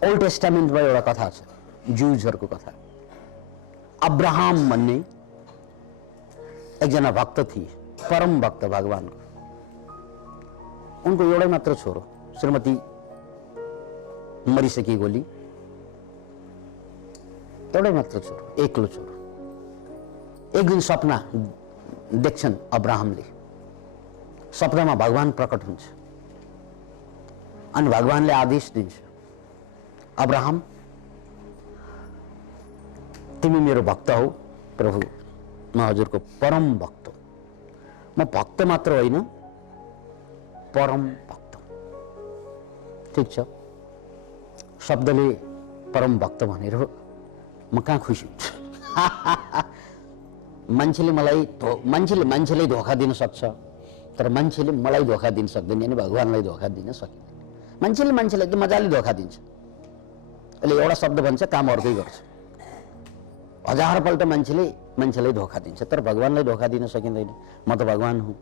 Old टेस्टामेन्टमा एउटा कथा छ, ज्युजहरूको कथा। अब्राहम भन्ने एकजना भक्त थिए, परम भक्त भगवानको। उनको एउटै मात्र छोरो, श्रीमती मरिसकेकोली, एउटै मात्र छोरो, एक्लो छोरो। एक दिन सपना देख्छन् अब्राहमले। सपनामा भगवान प्रकट हुन्छ अनि भगवानले आदेश दिन्छ, अब्राहम तिमी मेरो भक्त हौ प्रभु, म हजुरको परम भक्त। म भक्त मात्र होइन, परम भक्त। ठिक छ, शब्दले परम भक्त भनेर म कहाँ खुसी हुन्छु। मान्छेले धोका दिन सक्छ, तर मान्छेले मलाई धोका दिन सक्दैन, अनि भगवानलाई धोका दिन सकिँदैन। मान्छेले एकदम मजाले धोका दिन्छ। अहिले एउटा शब्द भन्छ, काम अर्कै गर्छ। हजारपल्ट मान्छेलाई धोका दिन्छ, तर भगवानलाई धोका दिन सकिँदैन। म त भगवान हुँ।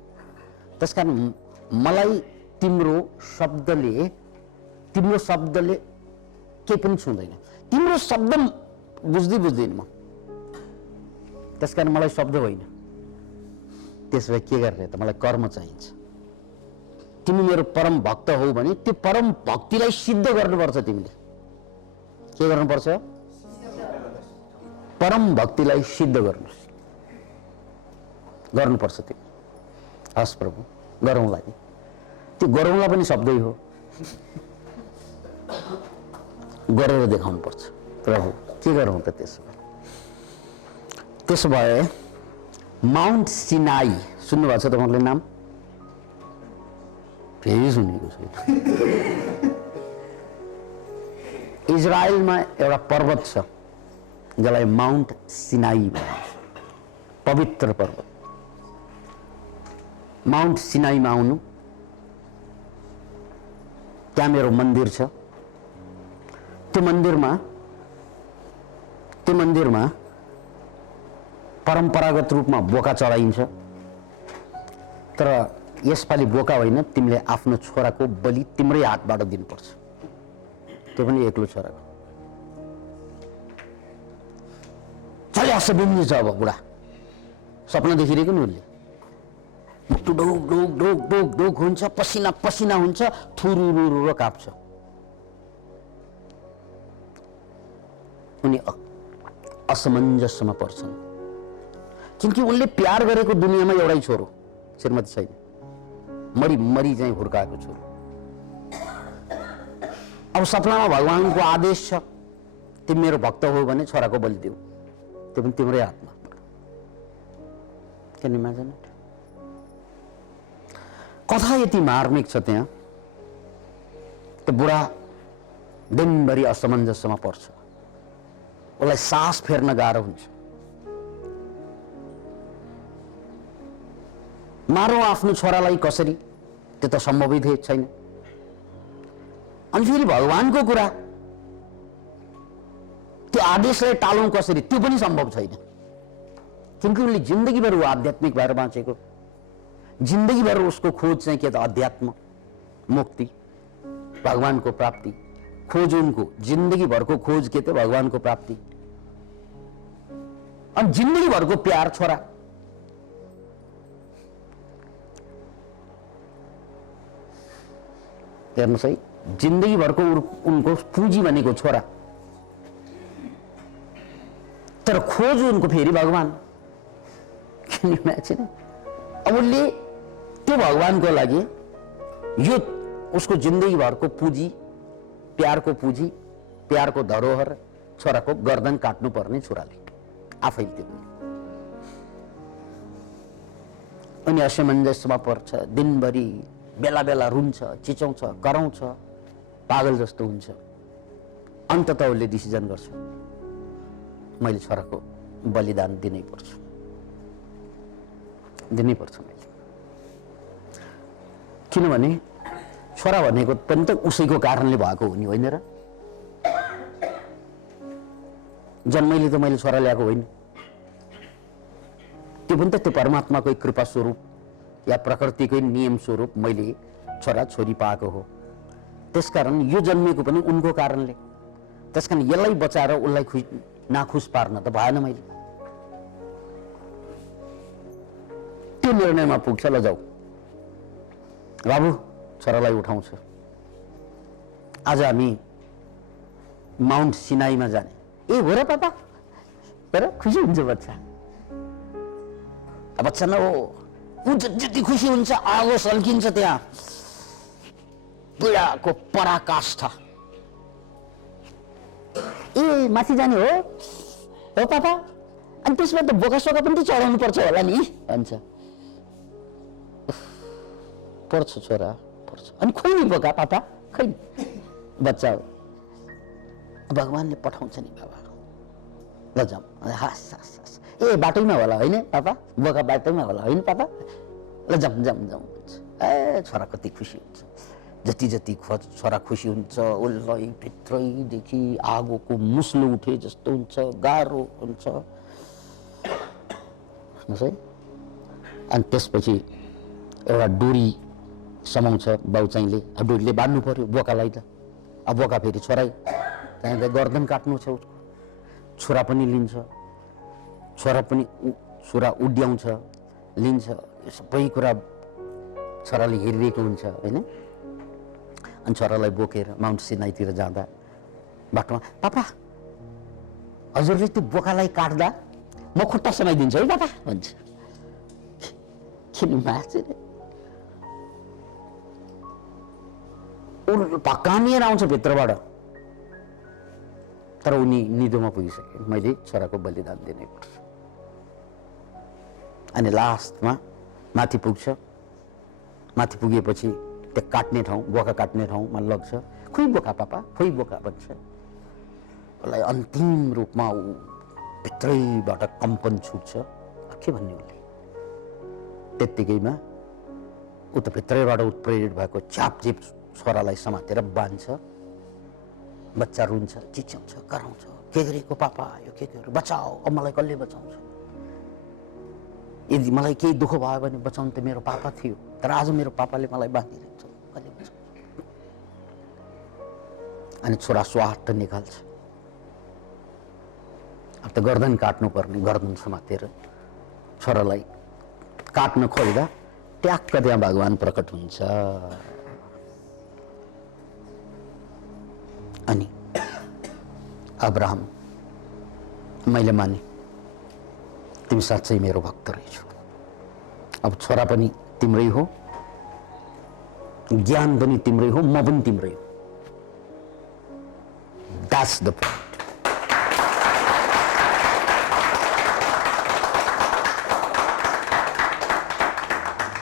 त्यसकारण मलाई तिम्रो शब्दले केही पनि छुँदैन। तिम्रो शब्द बुझ्दिन म, त्यसकारण मलाई शब्द होइन। त्यसो भए के गर्ने त? मलाई कर्म चाहिन्छ। तिमी मेरो परम भक्त हौ भने त्यो परम भक्तिलाई सिद्ध गर्नुपर्छ। तिमीले के गर्नुपर्छ? परम भक्तिलाई सिद्ध गर्नुपर्छ तिमी। हस् प्रभु, गरौँला नि। त्यो गरौँला पनि शब्दै हो, गरेर देखाउनु पर्छ। प्रभु के गरौँ त? त्यसो भए माउन्ट सिनाई सुन्नुभएको छ तपाईँले नाम? फेरि सुनेको छैन। इजरायलमा एउटा पर्वत छ जसलाई माउन्ट सिनाई भनिन्छ, पवित्र पर्वत। माउन्ट सिनाईमा आउनु, त्यहाँ मेरो मन्दिर छ। त्यो मन्दिरमा परम्परागत रूपमा बोका चढाइन्छ, तर यसपालि बोका होइन, तिमीले आफ्नो छोराको बलि तिम्रै हातबाट दिनुपर्छ, त्यो पनि एक्लो छोराको। चले हाँस बिन्दिन्छ अब बुढा, सपना देखिरहेको नि उसले। मुटु ढोक हुन्छ, पसिना हुन्छ, थुरुरु काप्छ। उनी असमञ्जसमा पर्छन्, किनकि उनले प्यार गरेको दुनियाँमा एउटै छोरो, श्रीमती छैन, मरी चाहिँ हुर्काएको छोरो। अब सपनामा भगवानको आदेश छ, तिमी मेरो भक्त हो भने छोराको बलि देऊ, त्यो पनि तिम्रै हातमा। Can you imagine it? कथा यति मार्मिक छ त्यहाँ। त्यो बुढा दिनभरि असमञ्जसमा पर्छ, उसलाई सास फेर्न गाह्रो हुन्छ। मारौँ आफ्नो छोरालाई कसरी? त्यो त सम्भवै छैन। अनि फेरि भगवानको कुरा, त्यो आदेशलाई टालौँ कसरी? त्यो पनि सम्भव छैन, किनकि उनले जिन्दगीभर ऊ आध्यात्मिक भएर बाँचेको। जिन्दगीभर उसको खोज चाहिँ के त? अध्यात्म, मुक्ति, भगवानको प्राप्ति खोज। उनको जिन्दगीभरको खोज के त? भगवानको प्राप्ति। अनि जिन्दगीभरको प्यार छोरा। हेर्नुहोस् है, जिन्दगीभरको उनको पुँजी भनेको छोरा, तर खोज उनको फेरि भगवान। अब उसले त्यो भगवानको लागि यो उसको जिन्दगीभरको पुँजी, प्यारको पुँजी, प्यारको धरोहर, छोराको गर्दन काट्नु पर्ने छोराले आफैले। त्यो अनि असमञ्जसमा पर्छ, दिनभरि बेला बेला रुन्छ, चिचाउँछ, कराउँछ, पागल जस्तो हुन्छ। अन्ततः उसले डिसिजन गर्छ, मैले छोराको बलिदान दिनै पर्छ मैले। किनभने छोरा भनेको पनि त उसैको कारणले भएको हो नि, होइन र? जन्मैले त मैले छोरा ल्याएको होइन, त्यो पनि त त्यो परमात्माकै कृपा स्वरूप या प्रकृतिकै नियम स्वरूप मैले छोरा छोरी पाएको हो। त्यसकारण यो जन्मेको पनि उनको कारणले, त्यसकारण यसलाई बचाएर उसलाई नाखुस पार्न त भएन मैले। त्यो निर्णयमा पुग्छ, ल जाऊ बाबु छोरालाई उठाउँछ, आज हामी माउन्ट सिनाईमा जाने। ए हो र पापा, तर खुसी हुन्छ बच्चा। बच्चा न हो, ऊ जति खुसी हुन्छ आगो सल्किन्छ त्यहाँ, पीडाको पराकाष्ठा। ए माथि जाने हो पापा, अनि त्यसमा त बोका सोका पनि त चढाउनु पर्छ होला नि भन्छ। पर्छ छोरा पर्छ, अनि खोइ नि बोका पापा, खै बच्चा हो, भगवानले पठाउँछ नि बाबा, ल जाउँ। हास हास हास, ए बाटैमा होला होइन पापा, बोका बाटैमा होला होइन पापा, ल जाउँ जाउँ जाउँ भन्छ। ए छोरा कति खुसी हुन्छ, जति जति छोरा खुसी हुन्छ उसलाई भित्रैदेखि आगोको मुस्लो उठे जस्तो हुन्छ, गाह्रो हुन्छ है। अनि त्यसपछि एउटा डोरी समाउँछ बाउ चाहिँले, अब डोरीले बाँध्नु पर्यो बोकालाई त। अब बोका फेरि छोरा त्यहाँ गर्दन काट्नु छ उसको, छोरा पनि लिन्छ, छोरा उड्याउँछ लिन्छ, यो सबै कुरा छोराले हेरिरहेको हुन्छ होइन। अनि छोरालाई बोकेर माउन्ट सिनाईतिर जाँदा बाटोमा, पापा हजुरले त्यो बोकालाई काट्दा म खुट्टा समाइदिन्छु है पापा भन्छ। किन मार्छ पकानिएर आउँछ भित्रबाट, तर उनी निदोमा पुगिसके, मैले छोराको बलिदान दिनै पर्छ। अनि लास्टमा माथि पुग्छ, माथि पुगेपछि त्यो काट्ने ठाउँ, बोका काट्ने ठाउँमा लग्छ। खोइ बोका पापा, खोइ बोका भन्छ। उसलाई अन्तिम रूपमा ऊ भित्रैबाट कम्पन छुट्छ, के भन्ने उसले। त्यत्तिकैमा ऊ त भित्रैबाट उत्प्रेरित भएको च्यापचिप छोरालाई समातेर बाँध्छ। बच्चा रुन्छ, चिच्याउँछ, कराउँछ, के गरेको पापा, यो के गर्यो, बचाओ, अब मलाई कसले बचाउँछ। यदि मलाई केही दुःख भयो भने बचाउनु त मेरो पापा थियो, तर आज मेरो पापाले मलाई बाँधिरहेको छ, कसले बचाउँछ। अनि छोरा स्वाट निकाल्छ। अब त गर्दन काट्नु पर्ने, गर्दन समातेर छोरालाई काट्न खोज्दा ट्याक्क त्यहाँ भगवान प्रकट हुन्छ। अनि अब्राहम, मैले माने तिमी साँच्चै मेरो भक्त रहेछौ, अब छोरा पनि तिम्रै हो, ज्ञान पनि तिम्रै हो, म पनि तिम्रै हो। That's the point.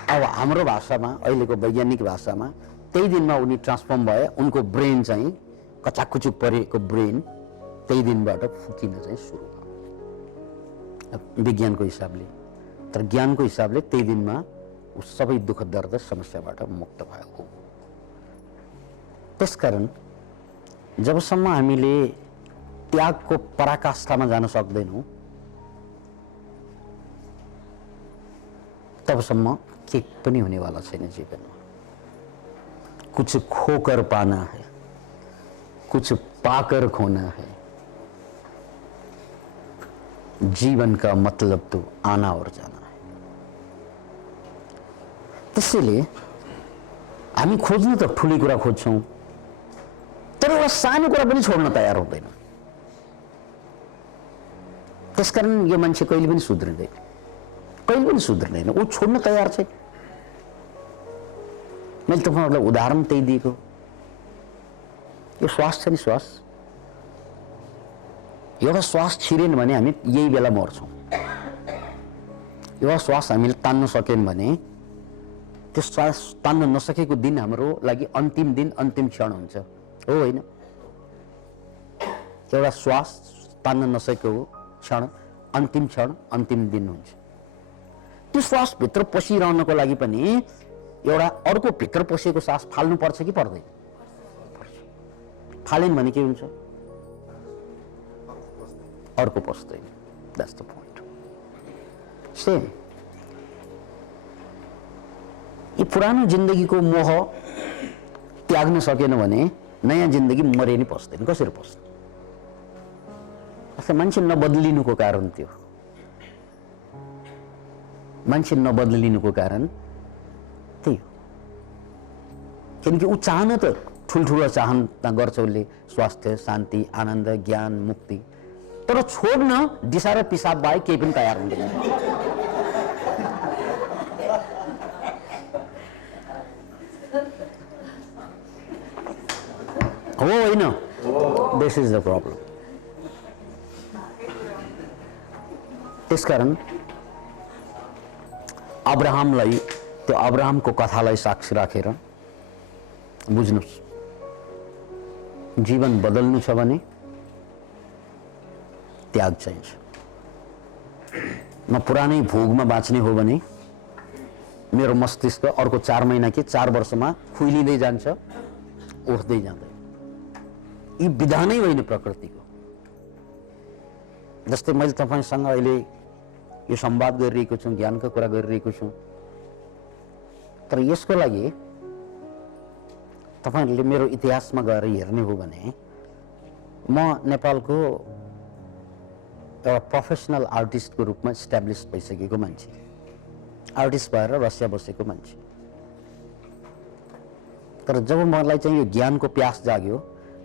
अब हाम्रो भाषामा, अहिलेको वैज्ञानिक भाषामा, त्यही दिनमा उनी ट्रान्सफर्म भए, उनको ब्रेन चाहिँ कचाकुचुक परेको ब्रेन त्यही दिनबाट फुकिन चाहिँ सुरु भयो विज्ञानको हिसाबले। तर ज्ञानको हिसाबले त्यही दिनमा ऊ सबै दुःख दर्द समस्याबाट मुक्त भयो हो। त्यसकारण जबसम्म हामीले त्यागको पराकाष्ठामा जान सक्दैनौँ तबसम्म के पनि हुनेवाला छैन जीवनमा। कुछ खोकर पाना है, कुछ पाकर खोना है, जीवन का मतलब तो आना और जाना है। त्यसैले हामी खोज्नु त ठुली कुरा खोज्छौँ, तर एउटा सानो कुरा पनि छोड्न तयार हुँदैन। त्यसकारण यो मान्छे कहिले पनि सुध्रिँदैन, कहिले पनि सुध्रिँदैन, ऊ छोड्न तयार छैन। मैले तपाईँहरूलाई उदाहरण त्यही दिएको, यो श्वास छ नि, श्वास, एउटा श्वास छिरेन भने हामी यही बेला मर्छौँ। एउटा श्वास हामीले तान्न सकेन भने त्यो श्वास तान्न नसकेको दिन हाम्रो लागि अन्तिम दिन, अन्तिम क्षण हुन्छ, हो होइन? एउटा श्वास तान्न नसकेको क्षण, अन्तिम क्षण, अन्तिम दिन हुन्छ। त्यो श्वास भित्र पसिरहनको लागि पनि एउटा अर्को भित्र पसेको श्वास फाल्नु पर्छ कि पर्दैन? फालेन भने के हुन्छ? अर्को पस्दैन। That's the point. सेम यो पुरानो जिन्दगीको मोह त्याग्न सकेन भने नयाँ जिन्दगी मरे नि पस्दैन। कसरी पस्छ? अझ मान्छे नबदलिनुको कारण त्यो, मान्छे नबदलिनुको कारण त्यही हो। किनकि ऊ चाहना त ठुल्ठुलो चाहना गर्छ उसले, स्वास्थ्य, शान्ति, आनन्द, ज्ञान, मुक्ति, तर छोड्न दिशा र पिसाब बाहेक केही पनि तयार हुँदैन। हो होइन? This is the problem. त्यसकारण अब्राहमलाई, त्यो अब्राहमको कथालाई साक्षी राखेर बुझ्नुस्, जीवन बदल्नु छ भने त्याग चाहिन्छ। म पुरानै भोगमा बाँच्ने हो भने मेरो मस्तिष्क अर्को 4 महिना कि 4 वर्षमा खुइलिँदै जान्छ, उठ्दै जाँदैन। यी विधानै होइन प्रकृतिको। जस्तै मैले तपाईसँग अहिले यो संवाद गरिरहेको छु, ज्ञानका कुरा गरिरहेको छु, तर यसको लागि तपाईहरुले मेरो इतिहासमा गएर हेर्ने हो भने म नेपालको एउटा प्रोफेसनल आर्टिस्टको रूपमा इस्टाब्लिश भइसकेको मान्छे, आर्टिस्ट भएर रसिया बसेको मान्छे। तर जब मलाई चाहिँ यो ज्ञानको प्यास जाग्यो,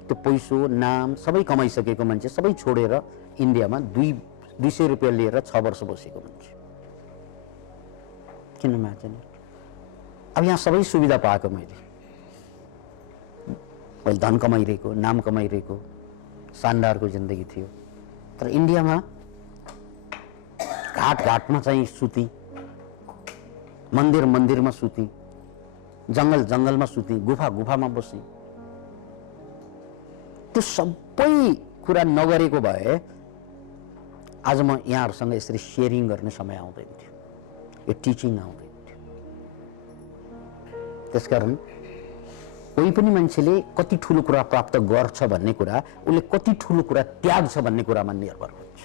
त्यो पैसो, नाम सबै कमाइसकेको मान्छे सबै छोडेर इन्डियामा 200 रुपैयाँ लिएर 6 वर्ष बसेको मान्छे। किन म्याचन? अब यहाँ सबै सुविधा पाएको मैले धन कमाइरहेको, नाम कमाइरहेको, शानदारको जिन्दगी थियो। तर इन्डियामा घाट घाटमा चाहिँ सुती, मन्दिर मन्दिरमा सुती, जंगल जंगलमा सुती, गुफा गुफामा बसी। त्यो सबै कुरा नगरेको भए आज म यहाँहरुसँग यसरी शेयरिङ गर्ने समय आउँदैन थियो, यो टिचिङ आउँदैन थियो। त्यसकारण कोही पनि मान्छेले कति ठूलो कुरा प्राप्त गर्छ भन्ने कुरा उसले कति ठूलो कुरा त्याग्छ भन्ने कुरामा निर्भर हुन्छ।